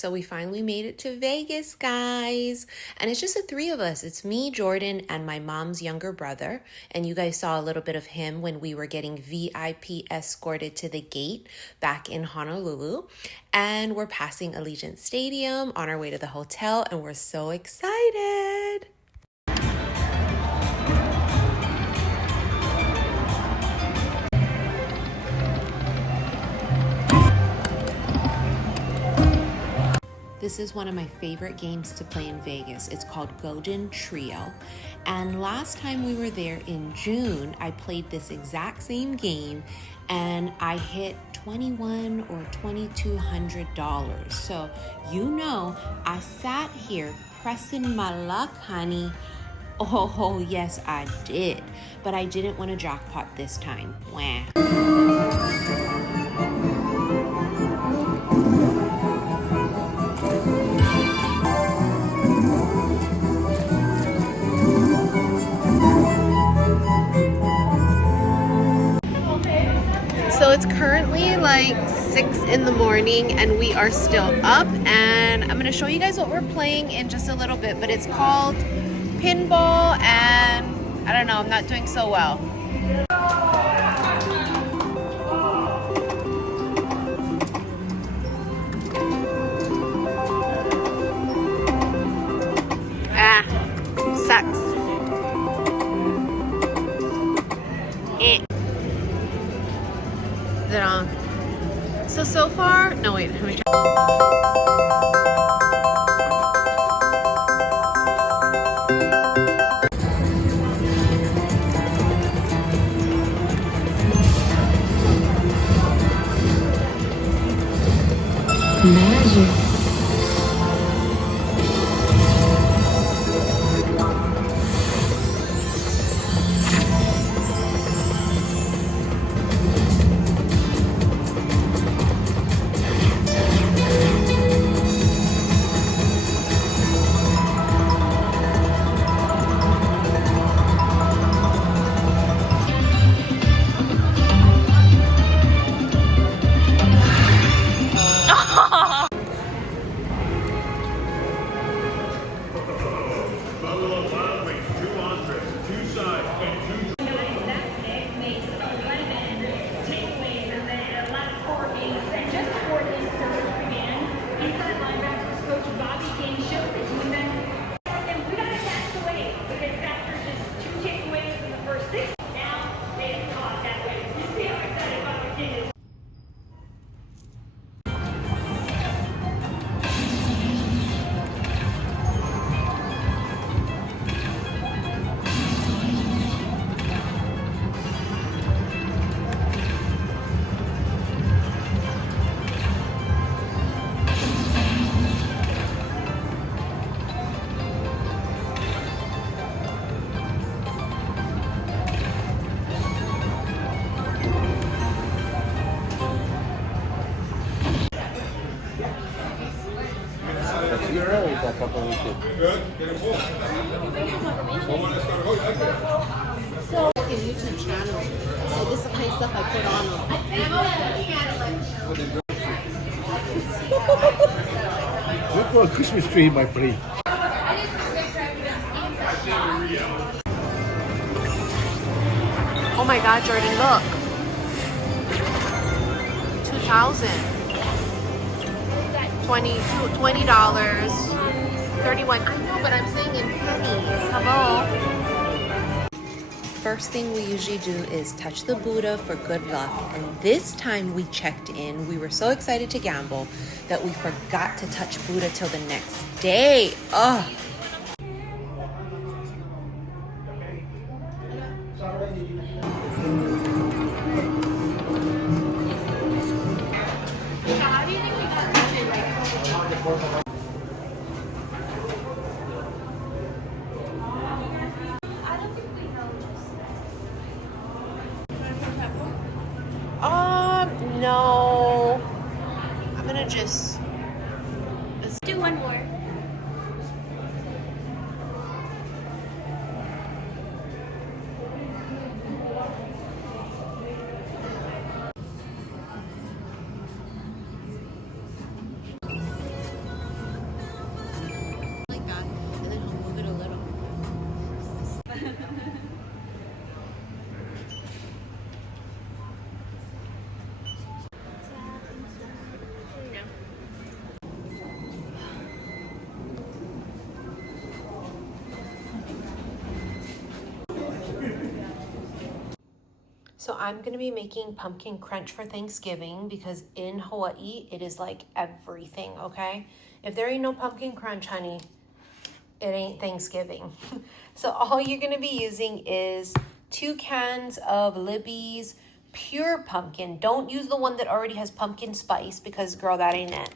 So we finally made it to Vegas, guys. And it's just the three of us. It's me, Jordan, and my mom's younger brother. And you guys saw a little bit of him when we were getting VIP escorted to the gate back in Honolulu. And we're passing Allegiant Stadium on our way to the hotel, and we're so excited. This is one of my favorite games to play in Vegas. It's called Golden Trio. And last time we were there in June, I played this exact same game and I hit $2,100 or $2,200. So, I sat here pressing my luck, honey. Oh, yes, I did. But I didn't win a jackpot this time. Wah. So it's currently like 6 in the morning and we are still up, and I'm gonna show you guys what we're playing in just a little bit, but it's called pinball, and I don't know, I'm not doing so well. Sucks. Is it on? So far, no wait, let me try. Magic. So, a YouTube channel. So this is the kind of stuff I put on them. Look for a Christmas tree in my plate. Oh my God, Jordan, look. 2,000. $20, 31. I know, but I'm saying in pennies. Hello. First thing we usually do is touch the Buddha for good luck. And this time we checked in. We were so excited to gamble that we forgot to touch Buddha till the next day. Ugh. No. I'm gonna just... Let's do one more. So I'm gonna be making pumpkin crunch for Thanksgiving because in Hawaii, it is like everything, okay? If there ain't no pumpkin crunch, honey, it ain't Thanksgiving. So all you're gonna be using is 2 cans of Libby's pure pumpkin. Don't use the one that already has pumpkin spice because girl, that ain't it.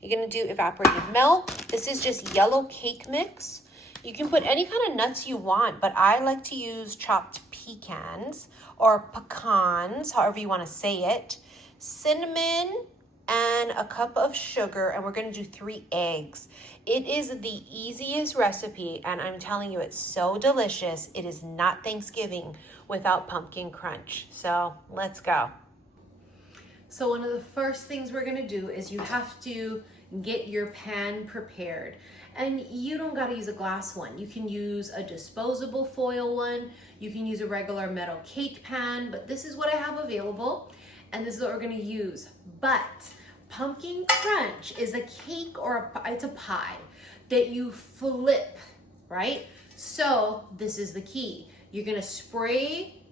You're gonna do evaporated milk. This is just yellow cake mix. You can put any kind of nuts you want, but I like to use chopped pecans or pecans, however you want to say it, cinnamon, and a cup of sugar, and we're going to do 3 eggs. It is the easiest recipe, and I'm telling you, it's so delicious. It is not Thanksgiving without pumpkin crunch. So let's go. So one of the first things we're gonna do is you have to get your pan prepared. And you don't gotta use a glass one. You can use a disposable foil one. You can use a regular metal cake pan, but this is what I have available. And this is what we're gonna use. But pumpkin crunch is a cake or it's a pie that you flip, right? So this is the key. You're gonna spray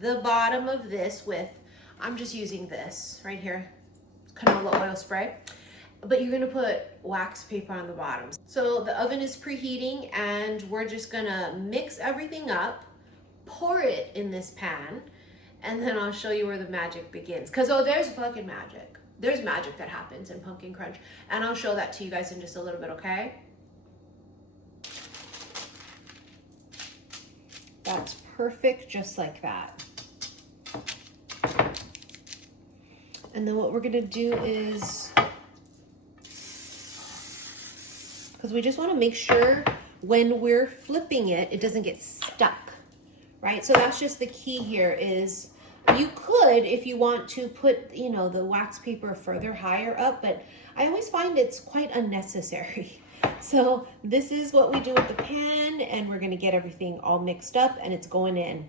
the bottom of this with, I'm just using this right here, canola oil spray, but you're gonna put wax paper on the bottom. So the oven is preheating and we're just gonna mix everything up, pour it in this pan, and then I'll show you where the magic begins. Cause there's fucking magic. There's magic that happens in pumpkin crunch, and I'll show that to you guys in just a little bit, okay? That's perfect, just like that. And then what we're gonna do is, because we just wanna make sure when we're flipping it, it doesn't get stuck, right? So that's just the key here is, you could, if you want to put, you know, the wax paper further higher up, but I always find it's quite unnecessary. So this is what we do with the pan, and we're gonna get everything all mixed up and it's going in.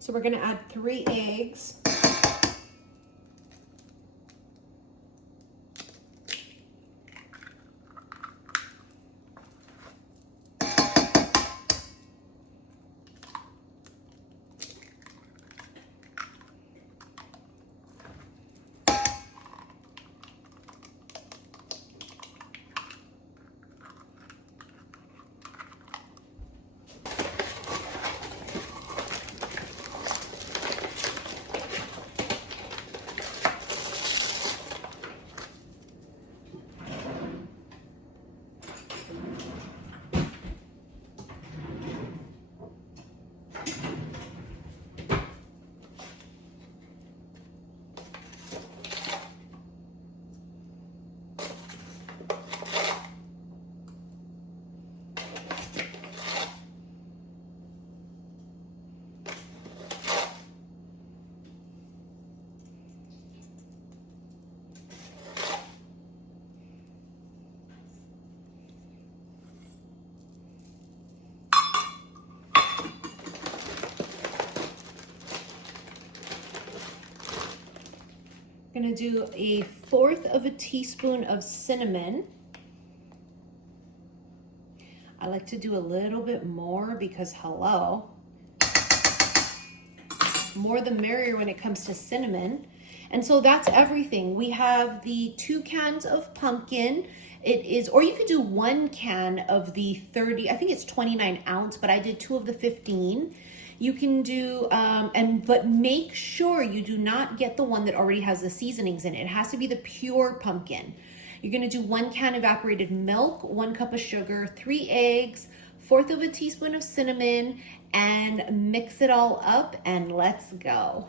So we're gonna add 3 eggs. I'm gonna do 1/4 teaspoon of cinnamon. I like to do a little bit more because hello, more the merrier when it comes to cinnamon. And so that's everything. We have the 2 cans of pumpkin. It is, or you could do 1 can of the 30, I think it's 29 ounce, but I did 2 of the 15. You can do, but make sure you do not get the one that already has the seasonings in it. It has to be the pure pumpkin. You're gonna do 1 can evaporated milk, 1 cup of sugar, 3 eggs, 1/4 teaspoon of cinnamon, and mix it all up and let's go.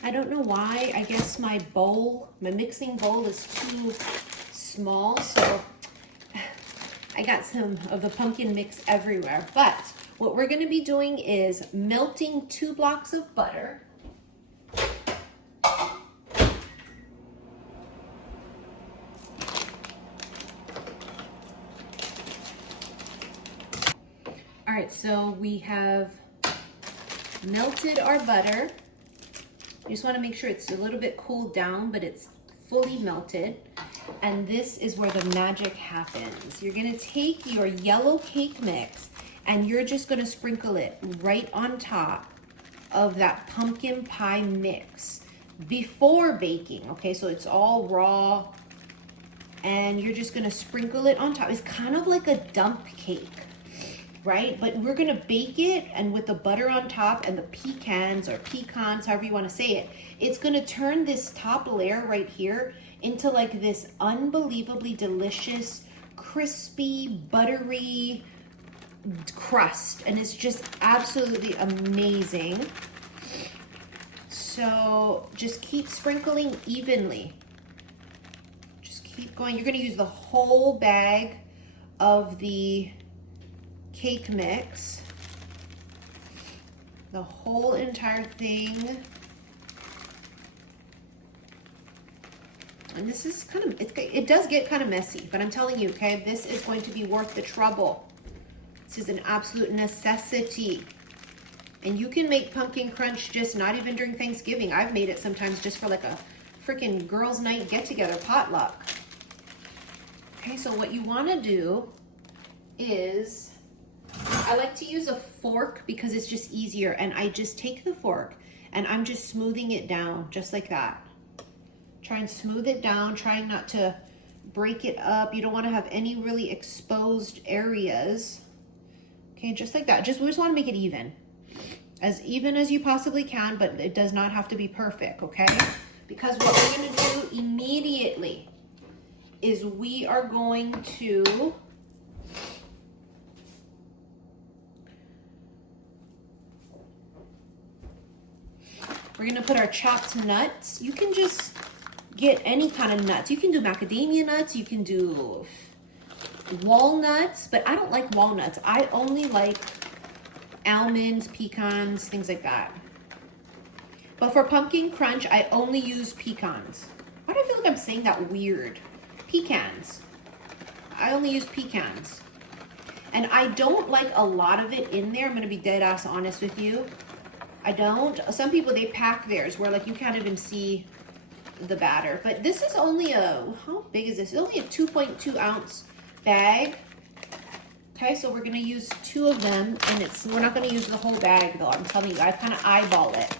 I don't know why, I guess my mixing bowl is too small, so I got some of the pumpkin mix everywhere. But what we're gonna be doing is melting 2 blocks of butter. All right, so we have melted our butter. You just want to make sure it's a little bit cooled down, but it's fully melted. And this is where the magic happens. You're going to take your yellow cake mix and you're just going to sprinkle it right on top of that pumpkin pie mix before baking. Okay, so it's all raw and you're just going to sprinkle it on top. It's kind of like a dump cake, right? But we're gonna bake it, and with the butter on top and the pecans or pecans, however you wanna say it, it's gonna turn this top layer right here into like this unbelievably delicious, crispy, buttery crust. And it's just absolutely amazing. So just keep sprinkling evenly. Just keep going. You're gonna use the whole bag of the cake mix, the whole entire thing. And this is kind of, it does get kind of messy, but I'm telling you, okay, this is going to be worth the trouble. This is an absolute necessity. And you can make pumpkin crunch just not even during Thanksgiving. I've made it sometimes just for like a freaking girls' night get-together potluck. Okay, so what you want to do is, I like to use a fork because it's just easier, and I just take the fork and I'm just smoothing it down just like that. Try and smooth it down, trying not to break it up. You don't want to have any really exposed areas. Okay, just like that. We just want to make it even as you possibly can, but it does not have to be perfect, okay? Because what we're going to do immediately is we are going to put our chopped nuts. You can just get any kind of nuts. You can do macadamia nuts, you can do walnuts, but I don't like walnuts. I only like almonds, pecans, things like that. But for pumpkin crunch, I only use pecans. Why do I feel like I'm saying that weird? Pecans. I only use pecans. And I don't like a lot of it in there. I'm gonna be dead ass honest with you. I don't. Some people, they pack theirs where like you can't even see the batter. But this is only how big is this? It's only a 2.2 ounce bag. Okay, so we're gonna use 2 of them, and we're not gonna use the whole bag though. I'm telling you, I kind of eyeball it.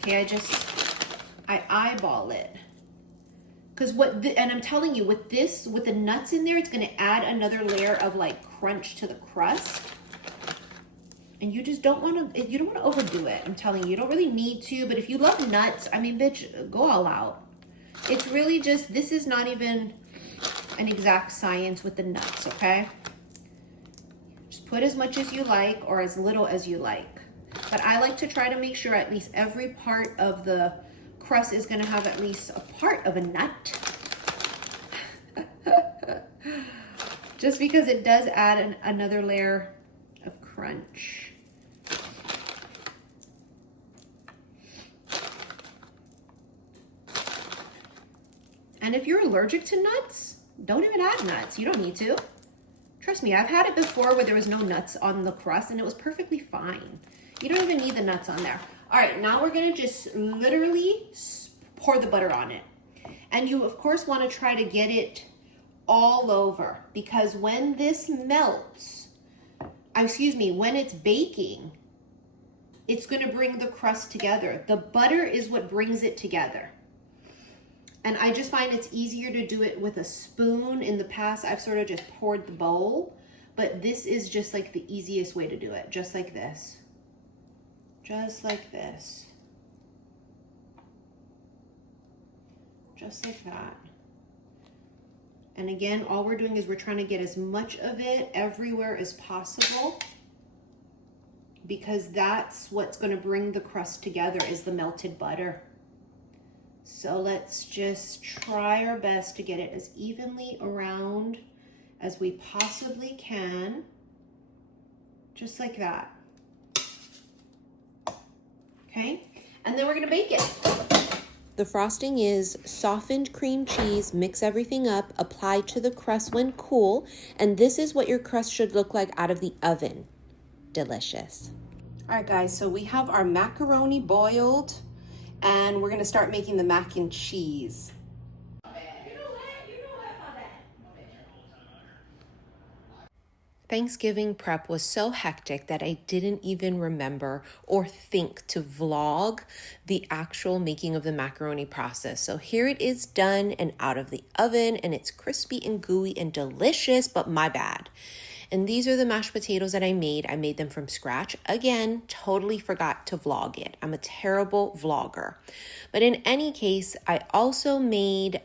Okay, I eyeball it. Because and I'm telling you, with the nuts in there, it's gonna add another layer of like crunch to the crust. And you just don't want to, you don't want to overdo it. I'm telling you, you don't really need to, but if you love nuts, I mean, bitch, go all out. It's really just, this is not even an exact science with the nuts, okay? Just put as much as you like or as little as you like. But I like to try to make sure at least every part of the crust is gonna have at least a part of a nut. Just because it does add another layer of crunch. And if you're allergic to nuts, don't even add nuts. You don't need to. Trust me, I've had it before where there was no nuts on the crust and it was perfectly fine. You don't even need the nuts on there. All right, now we're gonna just literally pour the butter on it. And you, of course, wanna try to get it all over because when this melts, when it's baking, it's gonna bring the crust together. The butter is what brings it together. And I just find it's easier to do it with a spoon. In the past, I've sort of just poured the bowl, but this is just like the easiest way to do it, just like this. Just like this. Just like that. And again, all we're doing is we're trying to get as much of it everywhere as possible because that's what's gonna bring the crust together is the melted butter. So let's just try our best to get it as evenly around as we possibly can. Just like that. Okay, and then we're gonna bake it. The frosting is softened cream cheese, mix everything up, apply to the crust when cool, and this is what your crust should look like out of the oven. Delicious. All right, guys, so we have our macaroni boiled, and we're gonna start making the mac and cheese. Thanksgiving prep was so hectic that I didn't even remember or think to vlog the actual making of the macaroni process. So here it is done and out of the oven, and it's crispy and gooey and delicious, but my bad. And these are the mashed potatoes that I made. I made them from scratch. Again, totally forgot to vlog it. I'm a terrible vlogger. But in any case, I also made,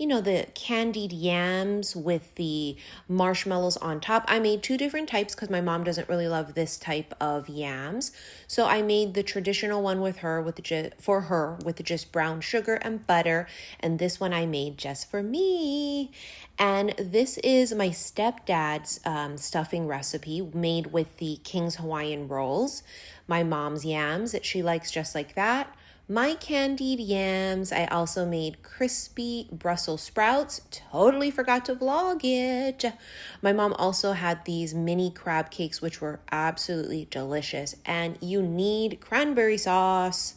the candied yams with the marshmallows on top. I made two different types because my mom doesn't really love this type of yams. So I made the traditional one with her with just brown sugar and butter. And this one I made just for me. And this is my stepdad's stuffing recipe made with the King's Hawaiian rolls. My mom's yams that she likes just like that. My candied yams. I also made crispy Brussels sprouts. Totally forgot to vlog it. My mom also had these mini crab cakes, which were absolutely delicious. And you need cranberry sauce.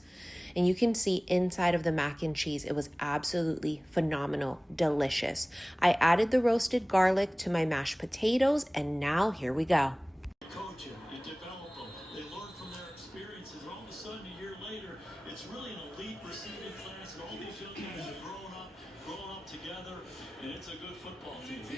And you can see inside of the mac and cheese, it was absolutely phenomenal, delicious. I added the roasted garlic to my mashed potatoes, and now here we go. Coach them, you develop them, they learn from their experiences, and all of a sudden a year later, it's really an elite receiving class, and all these young guys are growing up together, and it's a good football team.